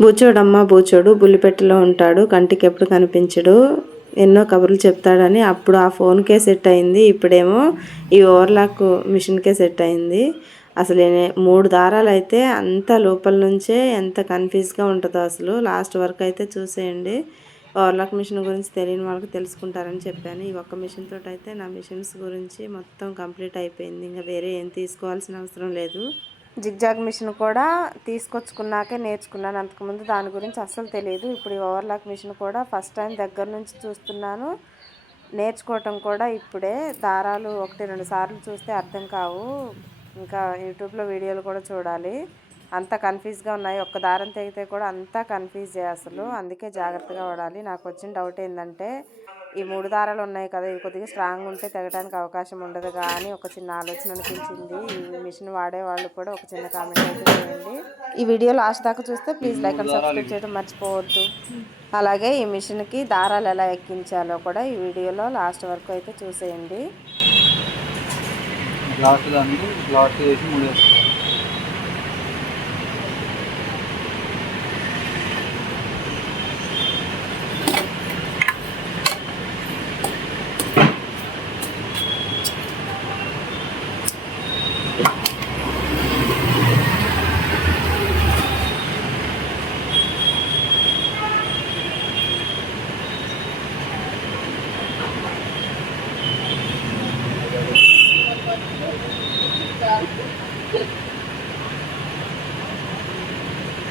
బూచోడమ్మ బూచోడు బుల్లిపెట్టలో ఉంటాడు కంటికి ఎప్పుడు కనిపించడు. ఎన్నో కబుర్లు చెప్తాడని అప్పుడు ఆ ఫోన్కే సెట్ అయింది. ఇప్పుడేమో ఈ ఓవర్లాక్ మిషన్కే సెట్ అయింది. అసలు మూడు దారాలు అయితే అంత లోపల నుంచే ఎంత కన్ఫ్యూజ్గా ఉంటుందో అసలు. లాస్ట్ వరకు అయితే చూసేయండి. ఓవర్లాక్ మిషన్ గురించి తెలియని వాళ్ళకి తెలుసుకుంటారని చెప్పాను. ఈ ఒక్క మిషన్ తోటి అయితే నా మిషన్స్ గురించి మొత్తం కంప్లీట్ అయిపోయింది. ఇంకా వేరే ఏం తీసుకోవాల్సిన అవసరం లేదు. జిగ్జాగ్ మిషన్ కూడా తీసుకొచ్చుకున్నాకే నేర్చుకున్నాను. అంతకుముందు దాని గురించి అస్సలు తెలియదు ఇప్పుడు ఈ ఓవర్లాక్ మిషన్ కూడా ఫస్ట్ టైం దగ్గర నుంచి చూస్తున్నాను. నేర్చుకోవటం కూడా ఇప్పుడే. దారాలు ఒకటి రెండు సార్లు చూస్తే అర్థం కావు. ఇంకా యూట్యూబ్లో వీడియోలు కూడా చూడాలి. అంత కన్ఫ్యూజ్గా ఉన్నాయి. ఒక్క దారం తెగితే కూడా అంతా కన్ఫ్యూజే అసలు. అందుకే జాగ్రత్తగా వాడాలి. నాకు వచ్చిన డౌట్ ఏంటంటే ఈ మూడు దారాలు ఉన్నాయి కదా ఇవి కొద్దిగా స్ట్రాంగ్ ఉంటే తెగడానికి అవకాశం ఉండదు. కానీ ఒక చిన్న ఆలోచన అనిపించింది. ఈ మిషన్ వాడే వాళ్ళు కూడా ఒక చిన్న కామెంట్ అయితే చేయండి. ఈ వీడియో లాస్ట్ దాకా చూస్తే ప్లీజ్ లైక్ అండ్ సబ్స్క్రైబ్ చేయడం మర్చిపోవద్దు. అలాగే ఈ మిషన్కి దారాలు ఎలా ఎక్కించాలో కూడా ఈ వీడియోలో లాస్ట్ వరకు అయితే చూసేయండి. లాస్ట్ దాన్ని లాస్ట్ చేసి మూడు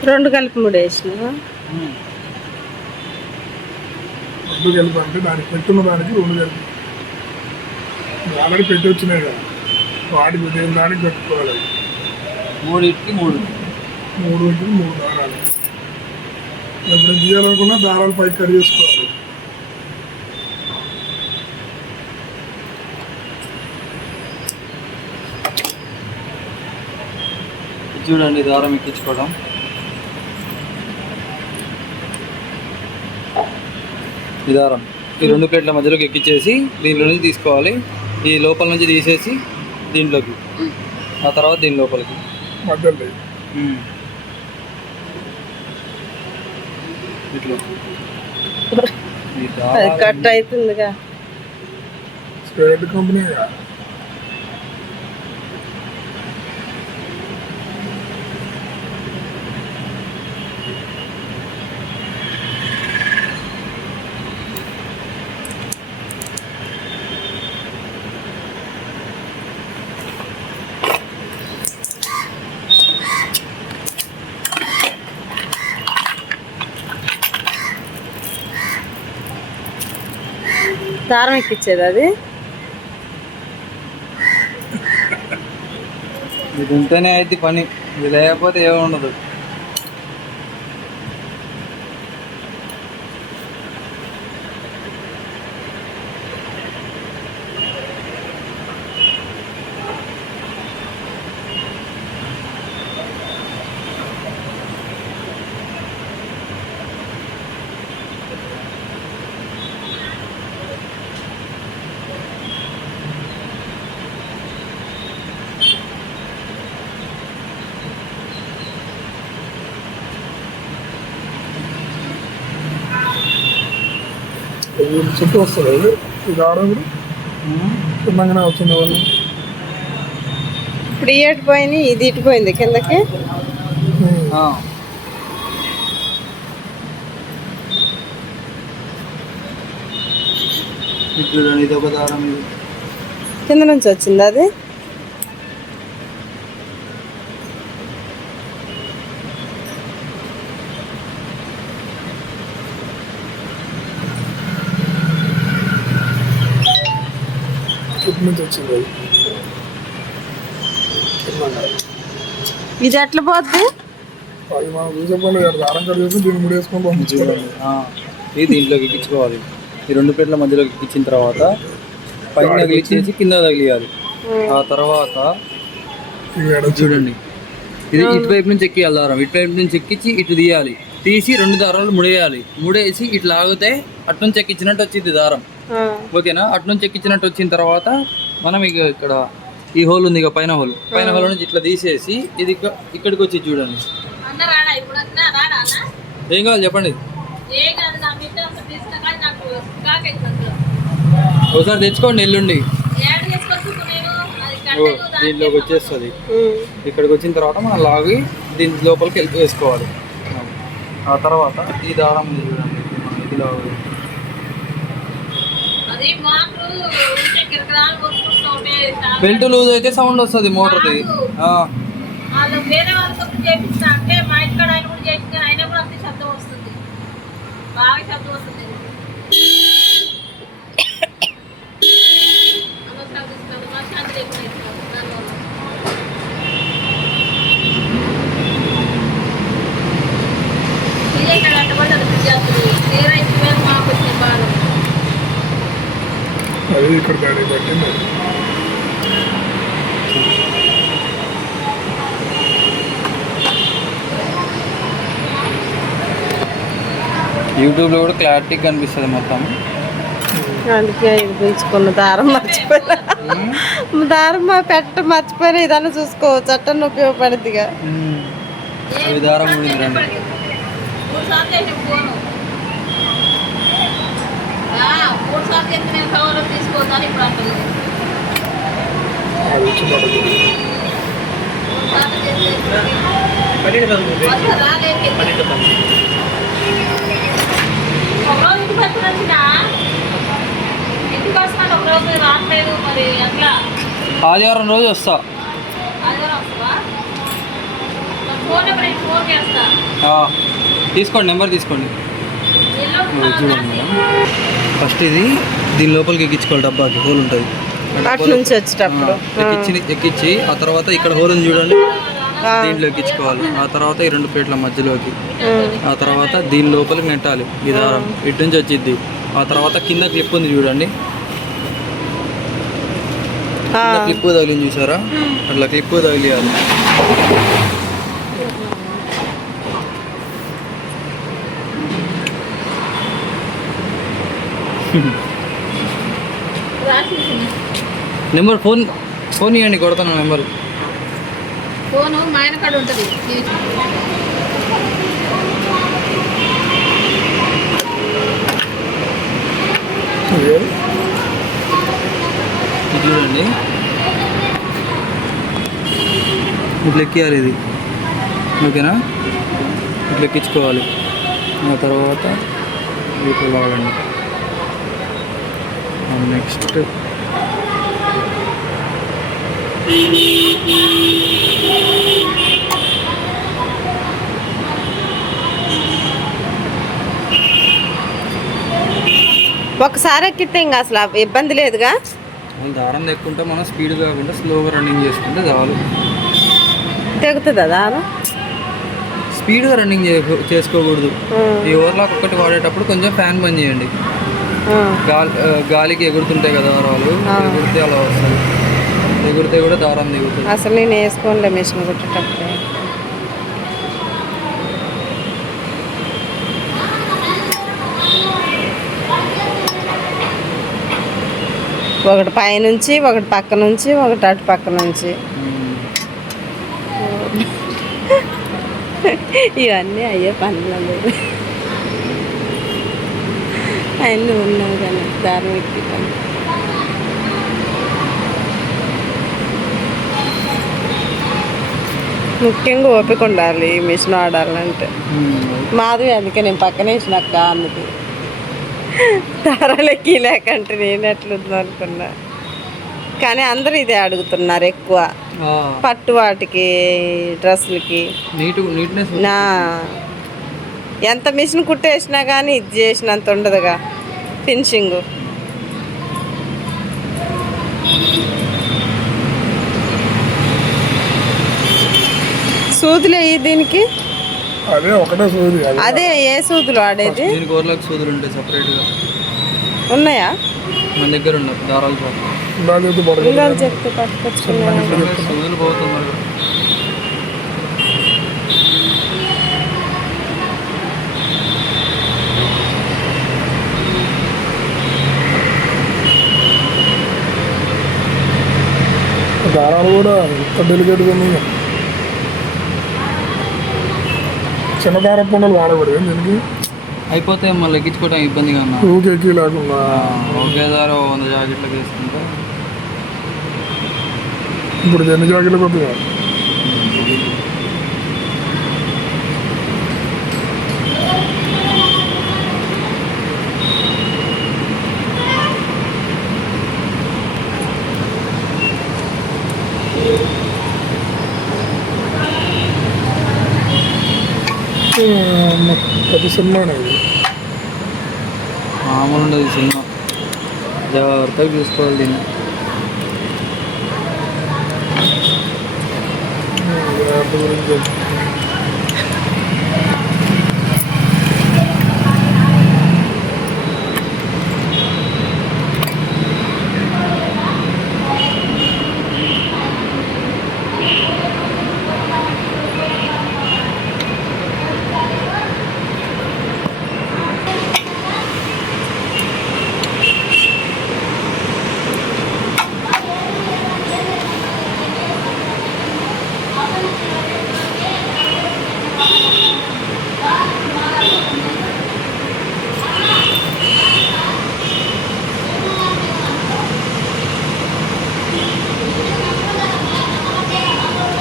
రెండు కలిపి మూడు వేసినా. రెండు కలిపి అంటే దానికి పెట్టున్న దానికి రెండు కలిపి. ఆల్రెడీ పెట్టి వచ్చినాయి కదా. వాటికి దేని దానికి పెట్టుకోవాలి. మూడింటికి మూడు. మూడు ఇంటికి మూడు దారాలు. ఎప్పుడు తీయాలనుకున్నా దారాలు పైకి కట్ చేసుకోవాలి. చూడండి దారం ఎక్కించుకోవడం ఈ దారం. ఈ రెండు ప్లేట్ల మధ్యలోకి ఎక్కించేసి దీంట్లో నుంచి తీసుకోవాలి. ఈ లోపల నుంచి తీసేసి దీంట్లోకి. ఆ తర్వాత దీని లోపలికి. ఇట్లా. కట్ అవుతుందిగా. స్పేడ్ కంపెనీ దారం ఎక్కిచ్చేది అది. ఇది ఉంటేనే అయితే పని. ఇది లేకపోతే ఏమి చుట్టూ వస్తుంది. దారం కూడా చిన్నగానే వచ్చింది వాళ్ళు ఇప్పుడు ఈ పోయినాయి ఇది కిందకి. ఇది ఇది ఒక దారం ఇది. కింద నుంచి వచ్చింది అది? నుంచి వచ్చింది. ఇది ఎట్లా పోద్ది? అది మనం చూసేపండి దారం కట్ చేసి దీన్ని ముడి వేసుకొని పంపించుకోవాలి చూడండి ఆ. ఇది దీంట్లోకి ఎక్కించుకోవాలి ఈ రెండు ప్లేట్ల మధ్యలోకి ఎక్కించిన తర్వాత పైన తగిలిచ్చేసి కింద తగిలియాలి. ఆ తర్వాత చూడండి. ఇది ఇటువైపు నుంచి ఎక్కియాలి దారం. ఇటువైపు నుంచి ఎక్కించి ఇటు తీయాలి. తీసి రెండు దారాలు ముడేయాలి. ముడేసి ఇట్లా ఆగితే అటు నుంచి ఎక్కించినట్టు వచ్చింది దారం. ఓకేనా? అటు నుంచి ఎక్కించినట్టు వచ్చిన తర్వాత మనం ఇక ఇక్కడ ఈ హోల్ ఉంది ఇక పైన హోల్. పైన హోల్ నుంచి ఇట్లా తీసేసి ఇది ఇక్క- ఇక్కడికి వచ్చి చూడండి. ఏం కావాలి చెప్పండి? ఒకసారి తెచ్చుకోండి ఎల్లుండి. దీంట్లోకి వచ్చేస్తుంది. ఇక్కడికి వచ్చిన తర్వాత మనం లాగి దీని లోపలికి వెళ్ళి వేసుకోవాలి ఆ తర్వాత ఈ దారం చూడండి. ఇది లాగు అది మోటార్ ఉంటే కిరకరాలు కొట్టుకుంటూ ఉంటే చాలా- బెల్ట్ లూజ్ అయితే సౌండ్ వస్తుంది మోటార్ది వాళ్ళు వేరే వాళ్ళతో చేపిస్తా అంటే మా ఇంటికాడ ఆయన కూడా చేసిన అయినా కూడా అంతే శబ్దం వస్తుంది. బాగా శబ్దం వస్తుంది. మా శాంతి అది ఇక్కడ దాన్ని పట్టింది. యూట్యూబ్లో కూడా క్లారిటీ కనిపిస్తుంది మొత్తం. అందుకే ఇది పిలుచుకున్న దారం మర్చిపోయినా. దారం మా పెట్ట మర్చిపోయినా ఇదన్నా చూసుకోవచ్చు అట్టన్న ఉపయోగపడుతుందిగా దారం మూడు సార్లు నేను కవర్లో తీసుకోవద్దని ఇప్పుడు అంటుంది. ఇంటికి వచ్చిన? ఇంటికి వస్తాను రావట్లేదు మరి ఎట్లా ఆదివారం రోజు వస్తా. తీసుకోండి నెంబర్ తీసుకోండి. చూడండి మేడం. ఫస్ట్ ఇది దీని లోపలికి ఎక్కించుకోవాలి డబ్బాకి హోల్ ఉంటుంది. అటు నుంచి వచ్చేటప్పుడు. ఎక్కించి ఎక్కించి ఆ తర్వాత ఇక్కడ హోల్ ఉంది చూడండి దీంట్లో ఎక్కించుకోవాలి. ఆ తర్వాత ఈ రెండు ప్లేట్ల మధ్యలోకి. ఆ తర్వాత దీని లోపలికి నెట్టాలి ఈ దారం ఇటు నుంచి వచ్చిద్ది. ఆ తర్వాత కింద క్లిప్ ఉంది చూడండి. క్లిప్ తగిలింది చూసారా? అట్లా క్లిప్ తగిలియాలి. నెంబర్ ఫోన్ ఫోన్ ఇవ్వండి కొడతాను నెంబర్. ఫోను మా ఆయన కాడ ఉంటుంది. చూడండి. ఇట్లా ఎక్కియాలి ఇది. ఓకేనా? ఇట్లా ఎక్కించుకోవాలి. ఆ తర్వాత ఇట్లా లాగండి నెక్స్ట్. ఒకసారి ఎక్కితే ఇంకా అసలు ఇబ్బంది లేదుగా? దారం తెక్కుంటే మనం స్పీడ్ కాకుండా స్లోగా రన్నింగ్ చేసుకుంటే చాలు. తెగుతుందా దారం? స్పీడ్గా రన్నింగ్ చేసుకోకూడదు. ఈ ఓవర్లాక్ ఒక్కటి వాడేటప్పుడు కొంచెం ఫ్యాన్ బంద్ చేయండి. గాలి గాలికి ఎగురుతుంటాయి కదా దారాలు ఎగురితే అలా వస్తుంది. ఎగురితే కూడా దారం దిగుతుంది. అసలు నేను వేసుకోనులే మిషన్ కుట్టేటప్పుడు. ఒకటి పైనుంచి ఒకటి పక్క నుంచి ఒకటి అటు పక్క నుంచి. ఇవన్నీ అయ్యే పనులు. అన్నీ ఉన్నావు కానీ దారం ఎక్కి ముఖ్యంగా ఓపిక ఉండాలి మిషన్ ఆడాలంటే. మాధవి అందుకే నేను పక్కనే వేసినక్క అన్నది. దారాలకి లేకంటే నేను ఎట్లుందో అనుకున్నా. కానీ అందరూ ఇదే అడుగుతున్నారు ఎక్కువ. పట్టు వాటికి డ్రెస్సులకి. ఎంత మిషన్ కుట్టేసినా కానీ ఇది చేసినంత ఉండదుగా. ఫినిషింగ్. సూదులు వేయి దీనికి? అదే ఒకటే సూది అది. అదే ఏ సూదులు ఆడేది దీనికి సూదులు ఉంటాయి సపరేట్గా. ఉన్నాయా? మన దగ్గర ఉన్నాయి దారాలు చెప్తే పట్టుకొచ్చుకున్నా సూదులు పోతున్నారు దారాలు కూడా ఎంత డెలికేట్గా ఉన్నాయి. చిన్న దారపు ఉండలు వాడకూడదు దీనికి? అయిపోతే మళ్ళీ ఎక్కించుకోవడం ఇబ్బందిగా ఉన్నా? ఊకి ఎక్కి లేకుండా. ఒకే దారి వంద జాకెట్లకు వేసుకుంటే? ఇప్పుడు ఎన్ని జాకెట్లు కొద్దిగా ప్రతి సినిమా అనేది మామూలు ఉండదు సినిమా. జాగ్రత్తగా చూసుకోవాలి దీన్ని. గురించి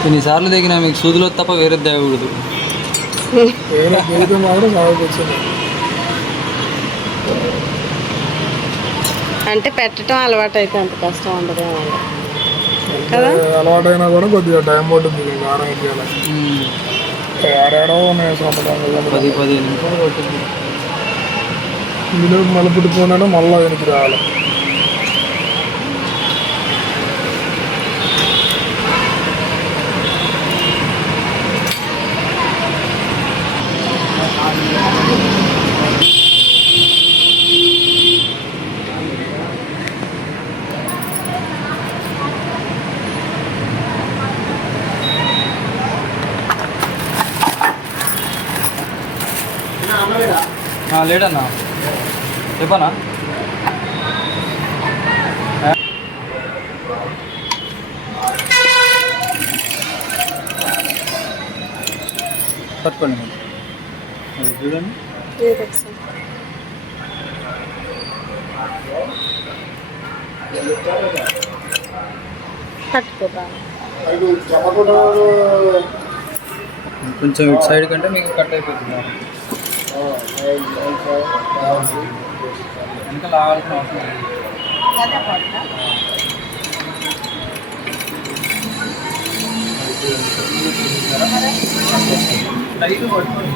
ఎన్నిసార్లు దిగినా మీకు సూదులో తప్ప వేరే సాగుకొచ్చింది అంటే పెట్టడం అలవాటు అయితే అంత కష్టం ఉండదు కదా? అలవాటైనా కూడా కొద్దిగా టైం పడుతుంది సొంతంగా పది నిమిషాలు మళ్ళీ పుట్టుకున్నాడో మళ్ళీ వెనక్కి రావాలి. లేడన్నా? చెప్పనా పట్టుకోండి. చూడండి. కొంచెం ఇటు సైడ్ కంటే మీకు కట్ అయిపోతుంది. ఇంకా లాగాల్సిన అవసరం లేదు టైట్ పట్టుకోండి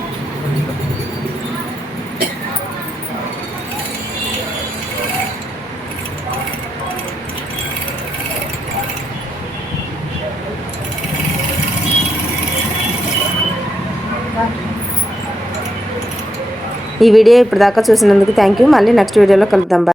ఈ వీడియో ఇప్పటిదాకా చూసినందుకు థ్యాంక్ యూ మళ్ళీ నెక్స్ట్ వీడియోలో కలుద్దాం.